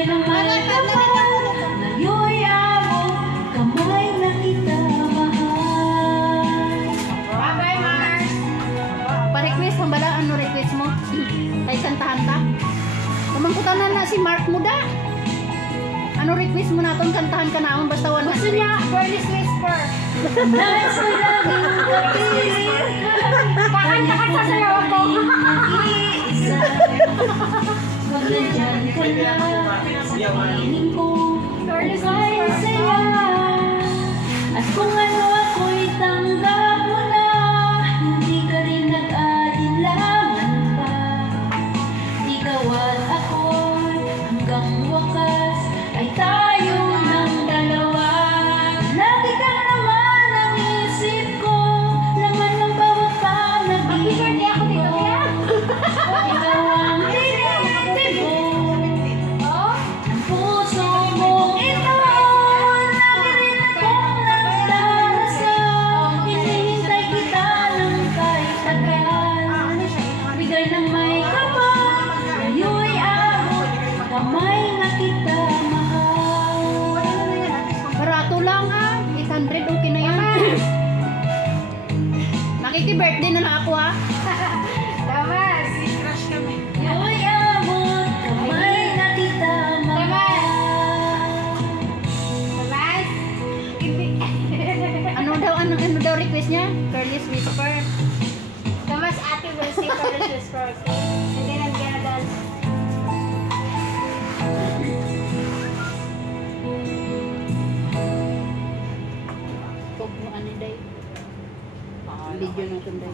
Bigay ng mahal ngayon'y abot kamay na kita mahal. Bye-bye, Mars. Pa-request mo bala, ano request mo? Kay kantahan ta? Kumangkutanan na si Mark mo da. Ano request mo naton kantahan ka naon basta 100? Gusto niya, Girl's Whisper. Dahil sa'y laging kapiling Kakanta ka sasayaw ako. nag-iisa. Pag nandyan ka na sa piling ko, Girl's ay Whisper. saya. At kung ano ako'y tanggap mo na, hindi ka rin nag-alinlangan pa. Ikaw at ako hanggang wakas ay tayo ng dalawa. Lagi ka na naman ang isip ko, laman ng bawat panaginip Happy birthday ako dito, ko. kaya? Ikaw ang tinitib ko Oh? ng puso mong ito. Lagi rin akong nagdarasal, hinihintay kita ng kahit tagal. Bigay ng may kapal, ngayon'y abot kamay na kita mahal. Barato lang ah. 800 okay na yan. Nakiki-birthday na ako ah. Damas. Crush kami. Ngayon'y abot kamay na kita mahal. Damas. Ano daw request niya? Girl's Whisper. Damas, ate will sing Girl's Whisper, okay? And then I'm gonna dance. Kung ano day. Video na ito day.